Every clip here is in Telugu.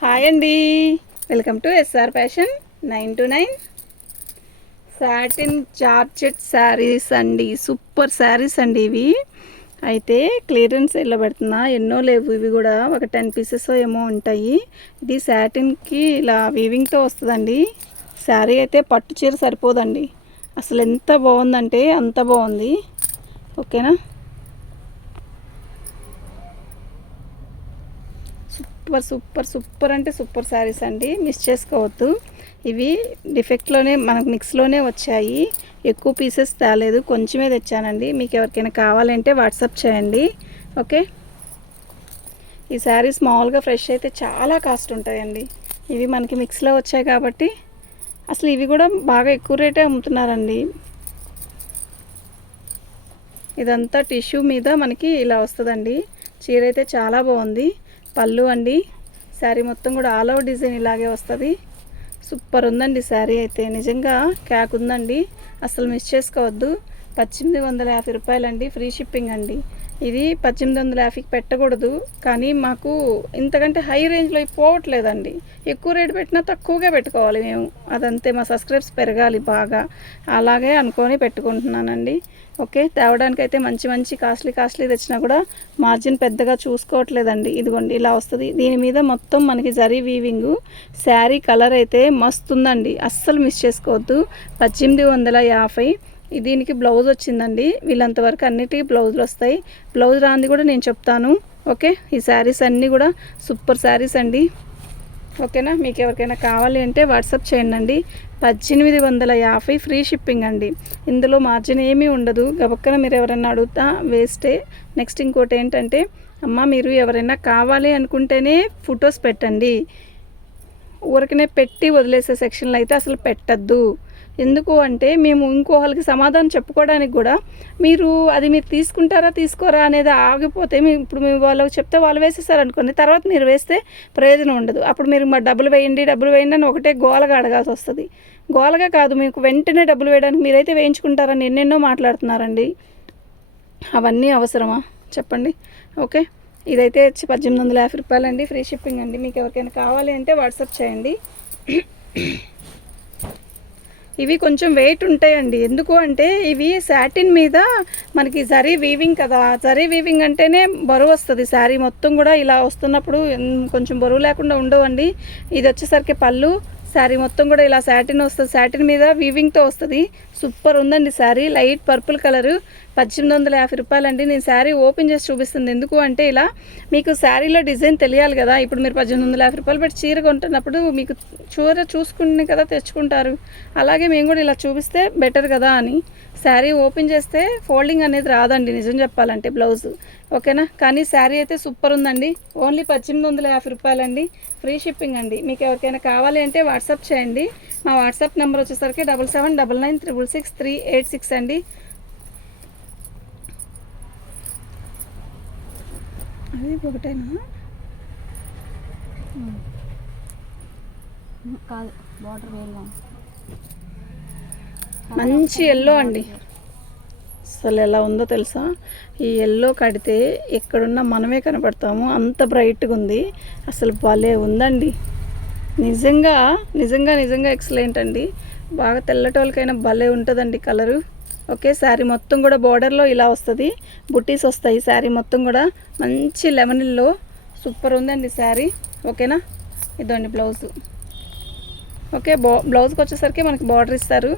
హాయ్ అండి, welcome to SR fashion 929 satin georgette sarees అండి. సూపర్ శారీస్ అండి ఇవి. అయితే క్లియరెన్స్ సేల్లో పెడుతున్నా, ఎన్నో లేవు ఇవి కూడా, ఒక 10 పీసెస్ ఏమో ఉంటాయి. ఇది సాటిన్కి ఇలా వీవింగ్తో వస్తుందండి. శారీ అయితే పట్టు చీర సరిపోదండి, అసలు ఎంత బాగుందంటే అంత బాగుంది. ఓకేనా, సూపర్ సూపర్ సూపర్ అంటే సూపర్ శారీస్ అండి, మిస్ చేసుకోవద్దు. ఇవి డిఫెక్ట్లోనే మనకు మిక్స్లోనే వచ్చాయి, ఎక్కువ పీసెస్ తేలేదు, కొంచెమే తెచ్చానండి. మీకు ఎవరికైనా కావాలంటే వాట్సాప్ చేయండి. ఓకే, ఈ శారీస్ మామూలుగా ఫ్రెష్ అయితే చాలా కాస్ట్ ఉంటాయండి. ఇవి మనకి మిక్స్లో వచ్చాయి కాబట్టి అసలు ఇవి కూడా బాగా ఎక్కువ రేటే అమ్ముతున్నారండి. ఇదంతా టిష్యూ మీద మనకి ఇలా వస్తుందండి. చీర అయితే చాలా బాగుంది. పళ్ళు అండి, శారీ మొత్తం కూడా ఆల్ ఓవర్ డిజైన్ ఇలాగే వస్తుంది. సూపర్ ఉందండి శారీ అయితే, నిజంగా క్యాక్ ఉందండి, అసలు మిస్ చేసుకోవద్దు. 1850 రూపాయలండి, ఫ్రీ షిప్పింగ్ అండి. ఇది 1850కి పెట్టకూడదు, కానీ మాకు ఇంతకంటే హై రేంజ్లో పోవట్లేదండి. ఎక్కువ రేటు పెట్టినా తక్కువగా పెట్టుకోవాలి మేము, అదంతే. మా సబ్స్క్రైబ్స్ పెరగాలి బాగా, అలాగే అనుకొని పెట్టుకుంటున్నానండి. ఓకే, తేవడానికి అయితే మంచి మంచి కాస్ట్లీ తెచ్చినా కూడా మార్జిన్ పెద్దగా చూసుకోవట్లేదండి. ఇదిగోండి ఇలా వస్తుంది. దీని మీద మొత్తం మనకి జరీ వీవింగ్. శారీ కలర్ అయితే మస్తు ఉందండి, అస్సలు మిస్ చేసుకోవద్దు. 1850. దీనికి బ్లౌజ్ వచ్చిందండి. వీళ్ళంతవరకు అన్నిటికీ బ్లౌజులు వస్తాయి. బ్లౌజ్ రాంది కూడా నేను చెప్తాను. ఓకే, ఈ శారీస్ అన్నీ కూడా సూపర్ శారీస్ అండి. ఓకేనా, మీకు ఎవరికైనా కావాలి అంటే వాట్సాప్ చేయండి. 1850 ఫ్రీ షిప్పింగ్ అండి. ఇందులో మార్జిన్ ఏమీ ఉండదు. గబక్కన మీరు ఎవరైనా అడుగుతా వేస్టే. నెక్స్ట్ ఇంకోటి ఏంటంటే, అమ్మ మీరు ఎవరైనా కావాలి అనుకుంటేనే ఫొటోస్ పెట్టండి, ఊరికనే పెట్టి వదిలేసే సెక్షన్లో అయితే అసలు పెట్టద్దు. ఎందుకు అంటే మేము ఇంకో వాళ్ళకి సమాధానం చెప్పుకోవడానికి కూడా, మీరు తీసుకుంటారా తీసుకోరా అనేది ఆగిపోతే, ఇప్పుడు మేము వాళ్ళకి చెప్తే వాళ్ళు వేసేసారనుకోండి, తర్వాత మీరు వేస్తే ప్రయోజనం ఉండదు. అప్పుడు మీరు మా డబ్బులు వేయండి అని ఒకటే గోలగా అడగాల్సి వస్తుంది. గోలగా కాదు, మీకు వెంటనే డబ్బులు వేయడానికి మీరైతే వేయించుకుంటారని ఎన్నెన్నో మాట్లాడుతున్నారండి. అవన్నీ అవసరమా చెప్పండి. ఓకే, ఇదైతే 1850 రూపాయలండి, ఫ్రీ షిప్పింగ్ అండి. మీకు ఎవరికైనా కావాలి అంటే వాట్సాప్ చేయండి. ఇవి కొంచెం వెయిట్ ఉంటాయండి, ఎందుకు అంటే ఇవి సాటిన్ మీద మనకి జరీ వీవింగ్ కదా, జరీ వీవింగ్ అంటేనే బరువు వస్తుంది. శారీ మొత్తం కూడా ఇలా వస్తున్నప్పుడు కొంచెం బరువు లేకుండా ఉండవండి. ఇది వచ్చేసరికి పళ్ళు, శారీ మొత్తం కూడా ఇలా సాటిన్ వస్తుంది, సాటిన్ మీద వీవింగ్తో వస్తుంది. సూపర్ ఉందండి శారీ, లైట్ పర్పుల్ కలరు. 1850 రూపాయలండి. నేను శారీ ఓపెన్ చేసి చూపిస్తుంది ఎందుకు అంటే, ఇలా మీకు శారీలో డిజైన్ తెలియాలి కదా. ఇప్పుడు మీరు 1850 రూపాయలు పెట్టి చీర కొంటున్నప్పుడు మీకు చీర చూసుకుని కదా తెచ్చుకుంటారు, అలాగే మేము కూడా ఇలా చూపిస్తే బెటర్ కదా అని. శారీ ఓపెన్ చేస్తే ఫోల్డింగ్ అనేది రాదండి నిజం చెప్పాలంటే, బ్లౌజ్. ఓకేనా, కానీ శారీ అయితే సూపర్ ఉందండి. ఓన్లీ 1850 రూపాయలండి, ఫ్రీ షిప్పింగ్ అండి. మీకు ఎవరికైనా కావాలి అంటే వాట్సాప్ చేయండి. మా వాట్సాప్ నెంబర్ వచ్చేసరికి 7799966386 అండి. అది ఒకటేనా కాదు, బార్డర్ వేరుగా మంచి ఎల్లో అండి. అసలు ఎలా ఉందో తెలుసా, ఈ ఎల్లో కడితే ఎక్కడున్నా మనమే కనపడతాము, అంత బ్రైట్గా ఉంది. అసలు భలే ఉందండి, నిజంగా నిజంగా నిజంగా ఎక్సలెంట్ అండి. బాగా తెల్లటోళ్ళకైనా భలే ఉంటుందండి కలరు. ఓకే, శారీ మొత్తం కూడా బార్డర్లో ఇలా వస్తుంది, బుట్టీస్ వస్తాయి. శారీ మొత్తం కూడా మంచి లెమన్లో సూపర్ ఉందండి శారీ. ఓకేనా, ఇదండి బ్లౌజు. ఓకే, బ్లౌజ్కి వచ్చేసరికి మనకి బార్డర్ ఇస్తారు.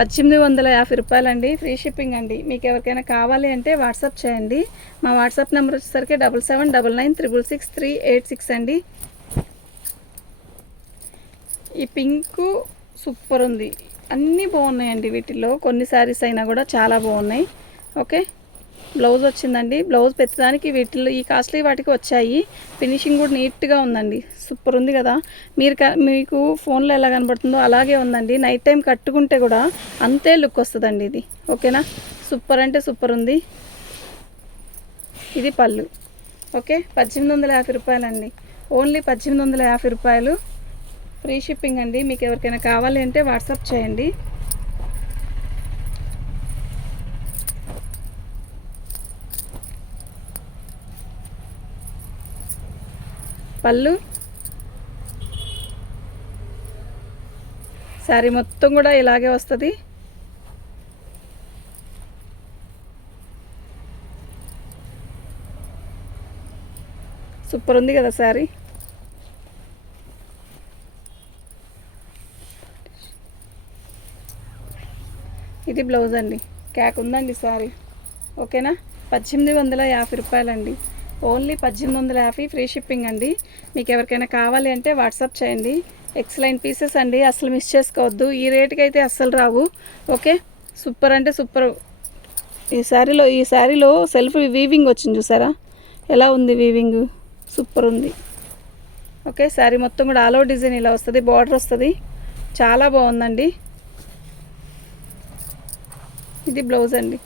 1850 రూపాయలండి, ఫ్రీ షిప్పింగ్ అండి. మీకు ఎవరికైనా కావాలి అంటే వాట్సాప్ చేయండి. మా వాట్సాప్ నెంబర్ వచ్చేసరికి 7799966386 అండి. ఈ పింకు సూపర్ ఉంది, అన్నీ బాగున్నాయండి. వీటిల్లో కొన్ని శారీస్ అయినా కూడా చాలా బాగున్నాయి. ఓకే, బ్లౌజ్ వచ్చిందండి. బ్లౌజ్ పెట్టడానికి వీటిల్లో ఈ కాస్ట్లీ వాటికి వచ్చాయి. ఫినిషింగ్ కూడా నీట్గా ఉందండి, సూపర్ ఉంది కదా. మీకు ఫోన్లో ఎలా కనబడుతుందో అలాగే ఉందండి. నైట్ టైం కట్టుకుంటే కూడా అంతే లుక్ వస్తుందండి ఇది. ఓకేనా, సూపర్ అంటే సూపర్ ఉంది. ఇది పళ్ళు. ఓకే, 1850 రూపాయలండి, ఓన్లీ 1850 రూపాయలు, ఫ్రీ షిప్పింగ్ అండి. మీకు ఎవరికైనా కావాలి అంటే వాట్సాప్ చేయండి. పళ్ళు శారీ మొత్తం కూడా ఇలాగే వస్తుంది. సూపర్ ఉంది కదా శారీ. ఇది బ్లౌజ్ అండి. క్యాక్ ఉందండి శారీ. ఓకేనా. 1850 రూపాయలండి. ఓన్లీ 1850 ఫ్రీ షిప్పింగ్ అండి. మీకు ఎవరికైనా కావాలి అంటే వాట్సాప్ చేయండి. ఎక్సలెంట్ పీసెస్ అండి, అసలు మిస్ చేసుకోవద్దు. ఈ రేటుకి అయితే అస్సలు రావు. ఓకే, సూపర్ అంటే సూపర్. ఈ శారీలో సెల్ఫ్ వీవింగ్ వచ్చింది చూసారా, ఎలా ఉంది వీవింగ్, సూపర్ ఉంది. ఓకే, శారీ మొత్తం కూడా ఆల్ ఓవర్ డిజైన్ ఇలా వస్తుంది, బార్డర్ వస్తుంది, చాలా బాగుందండి. ఇది బ్లౌజ్ అండి.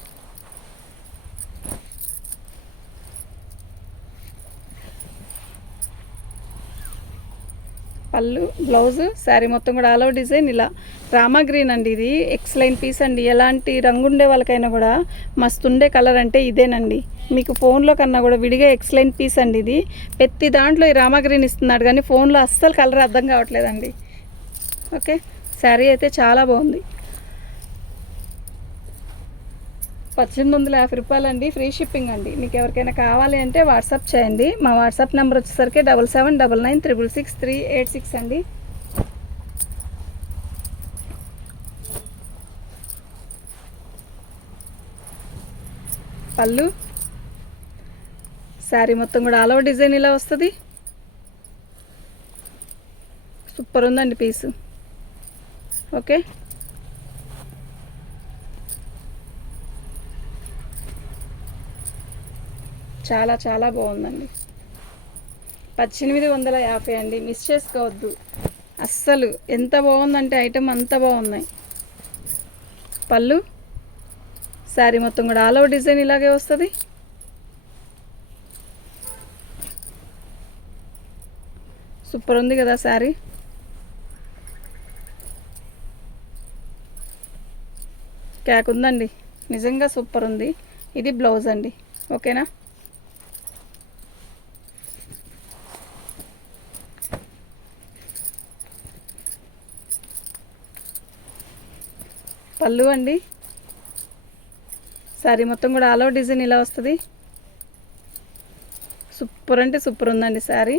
పళ్ళు, బ్లౌజ్, శారీ మొత్తం కూడా ఆల్ ఓవర్ డిజైన్ ఇలా. రామా గ్రీన్ అండి, ఇది ఎక్సలెంట్ పీస్ అండి. ఎలాంటి రంగు ఉండే వాళ్ళకైనా కూడా మస్తు ఉండే కలర్ అంటే ఇదేనండి. మీకు ఫోన్లో కన్నా కూడా విడిగా ఎక్సలెంట్ పీస్ అండి ఇది. ప్రతి దాంట్లో ఈ రామా గ్రీన్ ఇస్తున్నాడు కానీ ఫోన్లో అస్సలు కలర్ అర్థం కావట్లేదండి. ఓకే, శారీ అయితే చాలా బాగుంది. 1850 రూపాయలండి, ఫ్రీ షిప్పింగ్ అండి. మీకు ఎవరికైనా కావాలి అంటే వాట్సాప్ చేయండి. మా వాట్సాప్ నెంబర్ వచ్చేసరికి 7799966386 అండి. పళ్ళు, శారీ మొత్తం కూడా ఆల్ ఓవర్ డిజైన్ ఇలా వస్తుంది. సూపర్ ఉందండి పీసు. ఓకే, చాలా చాలా బాగుందండి. 1850 అండి, మిస్ చేసుకోవద్దు అస్సలు. ఎంత బాగుందంటే ఐటమ్ అంత బాగున్నాయి. పళ్ళు, శారీ మొత్తం కూడా ఆల్ ఓవర్ డిజైన్ ఇలాగే వస్తుంది. సూపర్ ఉంది కదా శారీ. క్యాక్ ఉందండి, నిజంగా సూపర్ ఉంది. ఇది బ్లౌజ్ అండి. ఓకేనా. పళ్ళు అండి, శారీ మొత్తం కూడా ఆల్ ఓవర్ డిజైన్ ఇలా వస్తుంది. సూపర్ అంటే సూపర్ ఉందండి శారీ.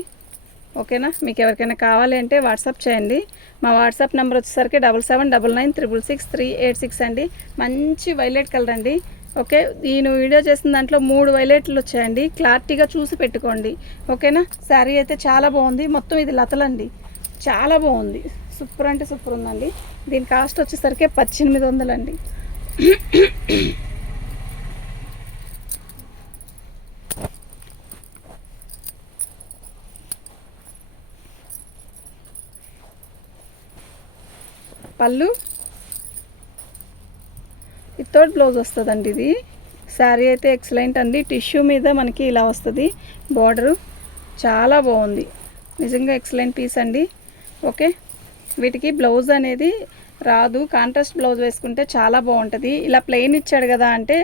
ఓకేనా. మీకు ఎవరికైనా కావాలి అంటే వాట్సాప్ చేయండి. మా వాట్సాప్ నెంబర్ వచ్చేసరికి 7799966386 అండి. మంచి వైలెట్ కలర్ అండి. ఓకే, నేను వీడియో చేసిన దాంట్లో 3 వైలెట్లు వచ్చాయండి. క్లారిటీగా చూసి పెట్టుకోండి. ఓకేనా. శారీ అయితే చాలా బాగుంది. మొత్తం ఇది లతలండి, చాలా బాగుంది. సూపర్ అంటే సూపర్ ఉందండి. దీని కాస్ట్ వచ్చేసరికి 1800 అండి. పళ్ళు, వితౌట్ బ్లౌజ్ వస్తుందండి ఇది. శారీ అయితే ఎక్సలెంట్ అండి. టిష్యూ మీద మనకి ఇలా వస్తుంది బార్డరు, చాలా బాగుంది. నిజంగా ఎక్సలెంట్ పీస్ అండి. ఓకే, వీటికి బ్లౌజ్ అనేది రాదు, కాంట్రాస్ట్ బ్లౌజ్ వేసుకుంటే చాలా బాగుంటుంది. ఇలా ప్లెయిన్ ఇచ్చాడు కదా అంటే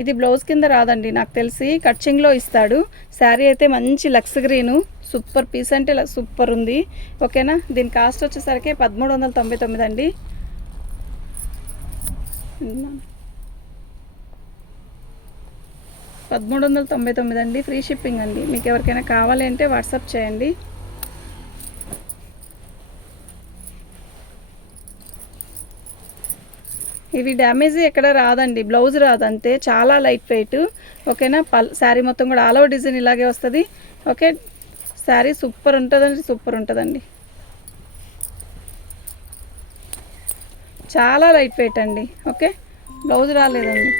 ఇది బ్లౌజ్ కింద రాదండి, నాకు తెలిసి కట్చింగ్లో ఇస్తాడు. శారీ అయితే మంచి లక్స్ గ్రీను, సూపర్ పీస్ అంటే సూపర్ ఉంది. ఓకేనా. దీని కాస్ట్ వచ్చేసరికి 1399 అండి. 1399 అండి, ఫ్రీ షిప్పింగ్ అండి. మీకు ఎవరికైనా కావాలి అంటే వాట్సాప్ చేయండి. ఇవి డ్యామేజ్ ఎక్కడ రాదండి, బ్లౌజ్ రాదు అంతే, చాలా లైట్ వెయిట్. ఓకేనా. శారీ మొత్తం కూడా ఆల్ ఓవర్ డిజైన్ ఇలాగే వస్తుంది. ఓకే, శారీ సూపర్ ఉంటుందండి, సూపర్ ఉంటుందండి. చాలా లైట్ వెయిట్ అండి. ఓకే, బ్లౌజ్ రాలేదండి.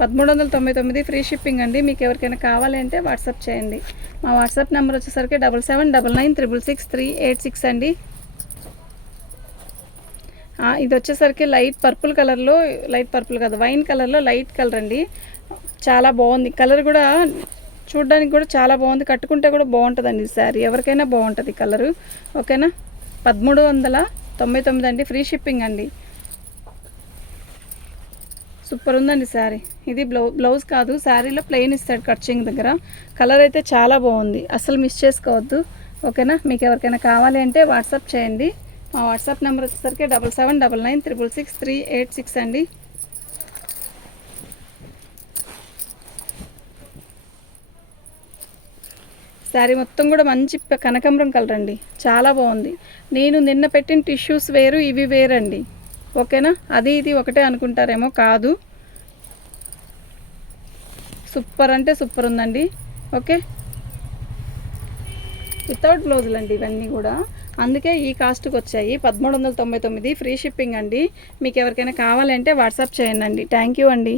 $1399 ఫ్రీ షిప్పింగ్ అండి. మీకు ఎవరికైనా కావాలి అంటే వాట్సాప్ చేయండి. మా వాట్సాప్ నెంబర్ వచ్చేసరికి 7799966386 అండి. ఇది వచ్చేసరికి లైట్ పర్పుల్ కలర్లో, లైట్ పర్పుల్ కాదు, వైన్ కలర్లో లైట్ కలర్ అండి. చాలా బాగుంది కలర్ కూడా, చూడడానికి కూడా చాలా బాగుంది, కట్టుకుంటే కూడా బాగుంటుందండి ఈ శారీ. ఎవరికైనా బాగుంటుంది కలరు. ఓకేనా. 1399 అండి, ఫ్రీ షిప్పింగ్ అండి. సూపర్ ఉందండి శారీ. ఇది బ్లౌజ్ కాదు, శారీలో ప్లెయిన్ ఇస్తాడు కట్చింగ్ దగ్గర. కలర్ అయితే చాలా బాగుంది, అసలు మిస్ చేసుకోవద్దు. ఓకేనా? మీకు ఎవరికైనా కావాలి అంటే వాట్సాప్ చేయండి. మా వాట్సాప్ నెంబర్ వచ్చేసరికి 7799666386 అండి. శారీ మొత్తం కూడా మంచి కనకాంబరం కలర్ అండి, చాలా బాగుంది. నేను నిన్న పెట్టిన టిష్యూస్ వేరు, ఇవి వేరండి. ఓకేనా? అది ఇది ఒకటే అనుకుంటారేమో, కాదు. సూపర్ అంటే సూపర్ ఉందండి. ఓకే, వితౌట్ బ్లౌజులు అండి ఇవన్నీ కూడా, అందుకే ఈ కాస్ట్కి వచ్చాయి. 1399 ఫ్రీ షిప్పింగ్ అండి. మీకు ఎవరికైనా కావాలంటే వాట్సాప్ చేయండి. థ్యాంక్ యూ అండి.